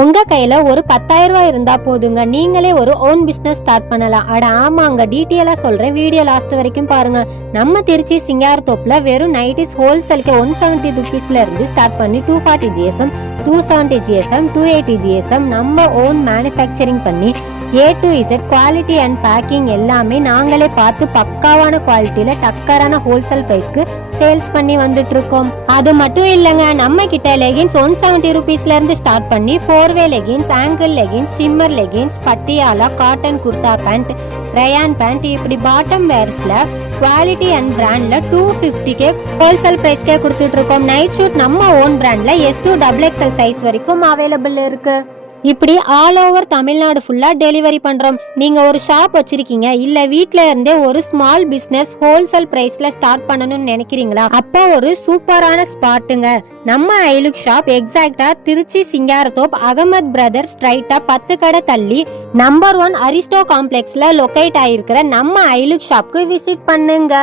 உங்க கையில ஒரு 10,000 ரூபாய் இருந்தா போதுங்க, நீங்களே ஒரு ஓன் பிசினஸ் ஸ்டார்ட் பண்ணலாம். அட ஆமாங்க, டீட்டெயிலா சொல்றேன், வீடியோ லாஸ்ட் வரைக்கும் பாருங்க. நம்ம திருச்சி சிங்காரத்தோப்புல வெறும் நைட்டிஸ் ஹோல்சேலுக்கு 170 ருபீஸ்ல இருந்து ஸ்டார்ட் பண்ணி 240 GSM, 270 GSM, 280 GSM நம்ம ஓன் மேனுஃபேக்சரிங் பண்ணி A to Z quality and packing எல்லாமே நாங்களே பார்த்து பக்காவான குவாலிட்டியில டக்கரான ஹோல்சேல் பிரைஸ்க்கு சேல்ஸ் பண்ணி வந்துட்டு இருக்கோம். அது மட்டும் இல்லங்க, நம்ம கிட்ட லெகின்ஸ் 170 ருபீஸ்ல இருந்து ஸ்டார்ட் பண்ணி 4-வே leggings, ankle leggings, shimmer leggings, Patiala, cotton kurta pant, rayon pant, இப்படி பாட்டம் வேர்ஸ்ல குவாலிட்டி அண்ட் பிராண்ட்ல 250K ஹோல்சேல் பிரைஸ்க்கே கொடுத்துட்டு இருக்கோம். நைட் ஷூட் நம்ம ஓன் பிராண்ட்ல S2 XXL சைஸ் வரைக்கும் அவைலபிள் இருக்கு. இப்படி ஆல் ஓவர் தமிழ்நாடு ஃபுல்லா டெலிவரி பண்றோம். நீங்க ஒரு ஷாப் வச்சிருக்கீங்க, இல்ல வீட்ல இருந்தே ஒரு ஸ்மால் பிசினஸ் ஹோல்சேல் பிரைஸ்ல ஸ்டார்ட் பண்ணணும்னு நினைக்கிறீங்களா? அப்ப ஒரு சூப்பரான ஸ்பாட்டுங்க நம்ம ஐலுக் ஷாப். எக்ஸாக்டா திருச்சி சிங்காரத்தோப் அகமத் பிரதர்ஸ் ஸ்ட்ரைட்டா 10 கடை தள்ளி நம்பர் 1 அரிஸ்டோ காம்ப்ளெக்ஸ்ல லொகேட் ஆயிருக்கிற நம்ம ஐலுக் ஷாப்க்கு விசிட் பண்ணுங்க.